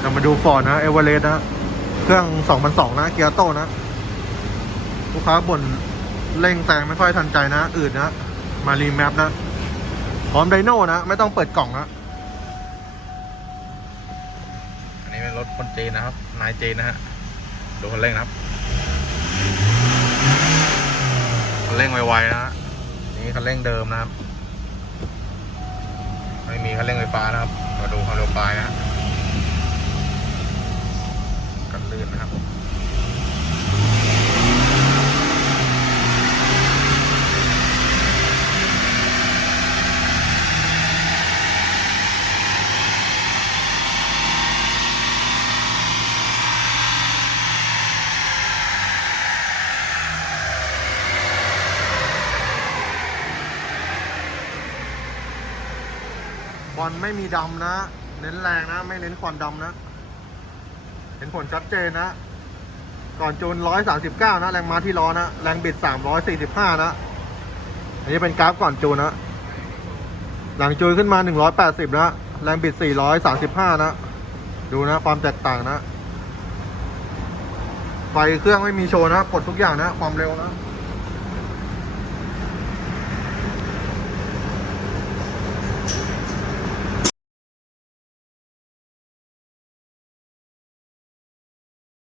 เรามาดูฟอร์ดนะเอเวอเรสต์นะเครื่อง2002นสองนะ เกียร์โตนะ ลูกค้าบ่นเร่งแซงไม่ค่อยทันใจนะ อืดนะ มารีแมปนะ พร้อมไดโน่นะ ไม่ต้องเปิดกล่องนะ อันนี้เป็นรถคนจีนนะครับ นายจีนนะฮะ ดูคนเร่งนะครับคันเร่งไวๆนะฮะนี่คันเร่งเดิมนะครับ ไม่มีคันเร่งไฟฟ้านะครับ มาดูความเร็วปลายนะฮะกัน ลื่นนะครับบอลไม่มีดำนะ เน้นแรงนะ ไม่เน้นควันดำนะ เห็นผลชัดเจนนะ ก่อนจูน 139 นะ แรงม้าที่ล้อนะ แรงบิด 345 นะ อันนี้เป็นกราฟก่อนจูนนะ หลังจูนขึ้นมา 180 นะ แรงบิด 435 นะ ดูนะ ความแตกต่างนะ ไฟเครื่องไม่มีโชว์นะกดทุกอย่างนะ ความเร็วนะ